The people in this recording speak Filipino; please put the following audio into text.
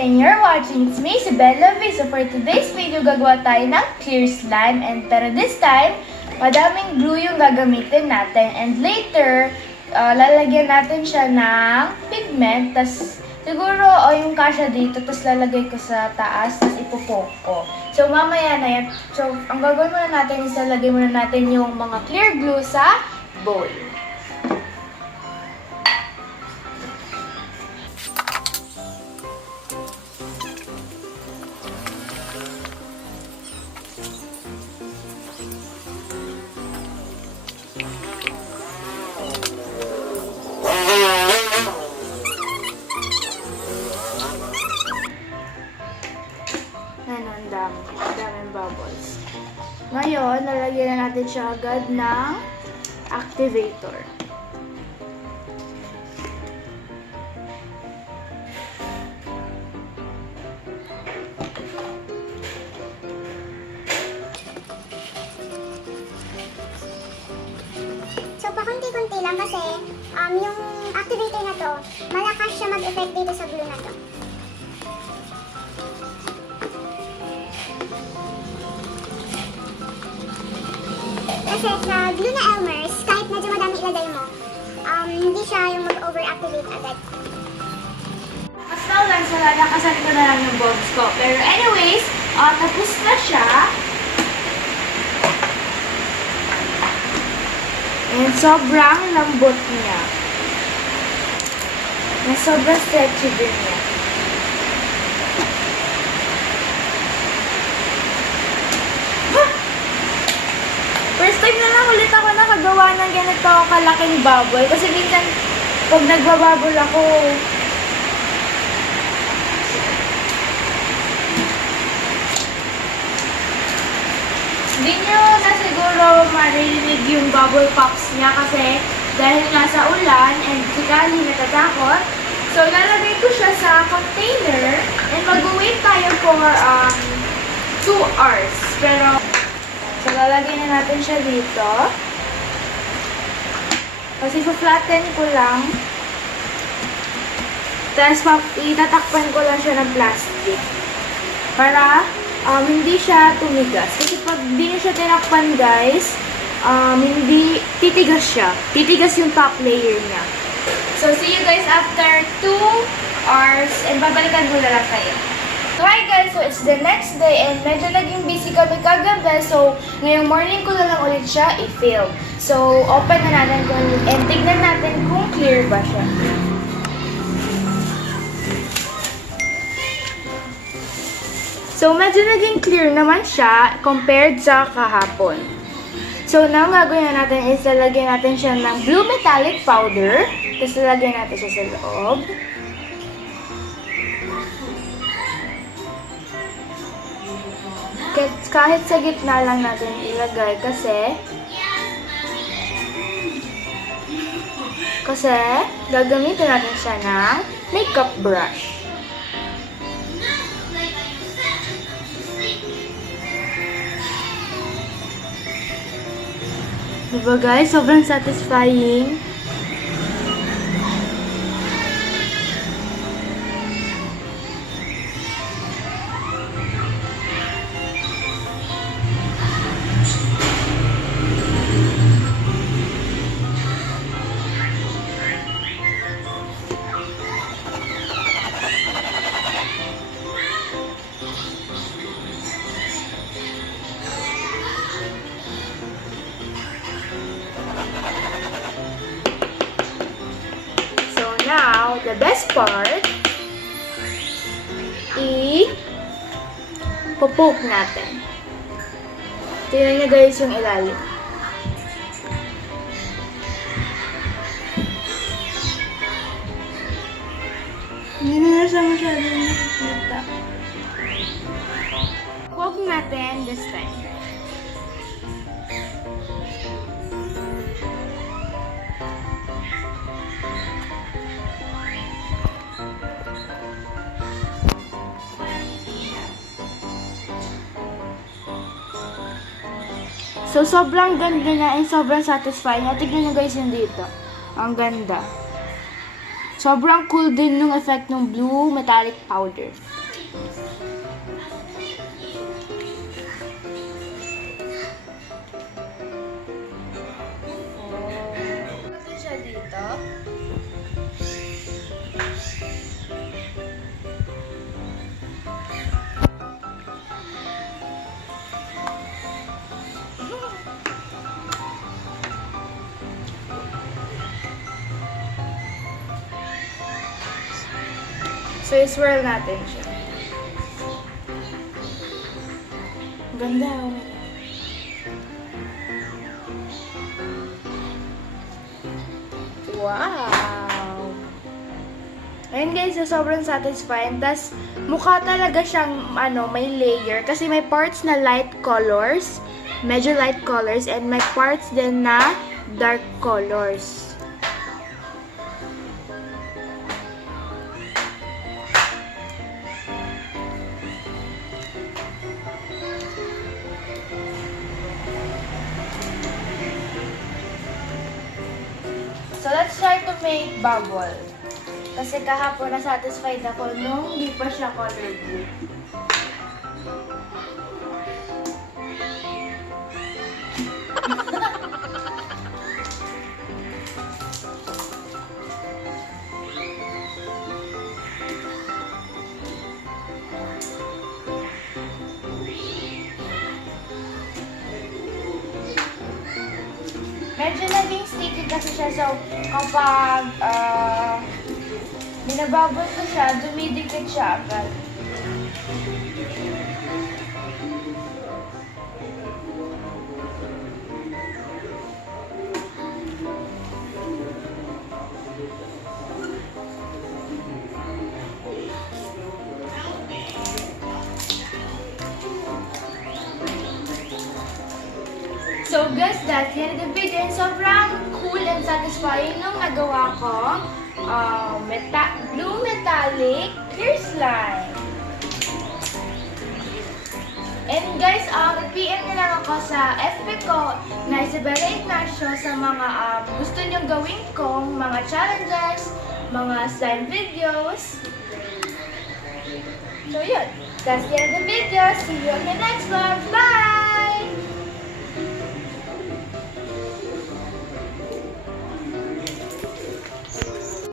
and you're watching It's me, si Bella V. So for today's video, gagawa tayo ng clear slime. Pero this time, madaming glue yung gagamitin natin. And later, lalagyan natin siya ng pigment. Tas siguro, yung kasya dito, tas lalagay ko sa taas, tas ipopoke ko. So mamaya na yan. So ang gagawin muna natin is lalagay muna natin yung mga clear glue sa bowl. Daming bubbles. Ngayon, lalagyan na natin siya agad ng activator. So, pakunti-kunti lang kasi yung activator na to, malakas siya mag-effect dito sa glue na to. Kasi sa glue na Elmer's, kahit medyo madami ilagay mo, hindi siya yung mag-overactivate agad. Mas lang sa nakasat ko na lang yung bulbs ko. Pero anyways, tapos na siya. And sobrang lambot niya. Na sobrang stretchy din niya. First time na lang ulit ako nakagawa ng ganito kalaking bubble. Kasi minsan, pag nagbabubble ako, hindi nyo na siguro maririnig yung bubble pops niya kasi dahil nga sa ulan and si Kali natatakot. So, lalagay ko siya sa container and mag-wait tayo for 2 hours. Pero, so, lalagay na natin siya dito. Kasi flatten ko lang. Tapos, itatakpan ko lang siya ng plastic. Para hindi siya tumigas. Kasi pag di siya tinakpan, guys, hindi titigas siya. Titigas yung top layer niya. So, see you guys after 2 hours. And babalikan ko na lang kayo. So, hi guys! So, it's the next day and medyo naging busy kami kagabi. So, ngayong morning ko na lang ulit siya i-film. So, open na natin and tignan natin kung clear ba siya. So, medyo naging clear naman siya compared sa kahapon. So, now ang gagawin natin is lalagyan natin siya ng blue metallic powder. Tapos lalagyan natin siya sa loob. Kahit sa gitna lang natin ilagay kasi gagamitin natin siya ng makeup brush. Diba guys? Sobrang satisfying. Now, the best part, i-poke natin. Tingnan nyo guys yung ilalim. Hindi na siya masyadong nakikita. Poke natin this time. So, sobrang ganda niya and sobrang satisfying. At tignan nyo guys yung dito. Ang ganda. Sobrang cool din nung effect ng blue metallic powder. Ito siya dito. So, i-swirl natin siya. Ganda, oh. Wow! Ayun guys, so sobrang satisfying. Tas, mukha talaga siyang, may layer. Kasi may parts na light colors, medyo light colors, and may parts din na dark colors. So, let's try to make bubble. Kasi kahapon na-satisfied ako nung hindi pa siya color blue. Medyo naging sticky kasi siya. So, kapag binababot ko siya, dumidikit siya agad. So guys, that's the end of the video. And sobrang cool and satisfying nung nagawa ko blue metallic clear slime. And guys, PM nyo lang ako sa FB ko na Isabella Ignacio sa mga gusto nyong gawin kong mga challenges, mga slime videos. So yun, that's the end of the video. See you on the next vlog. Bye!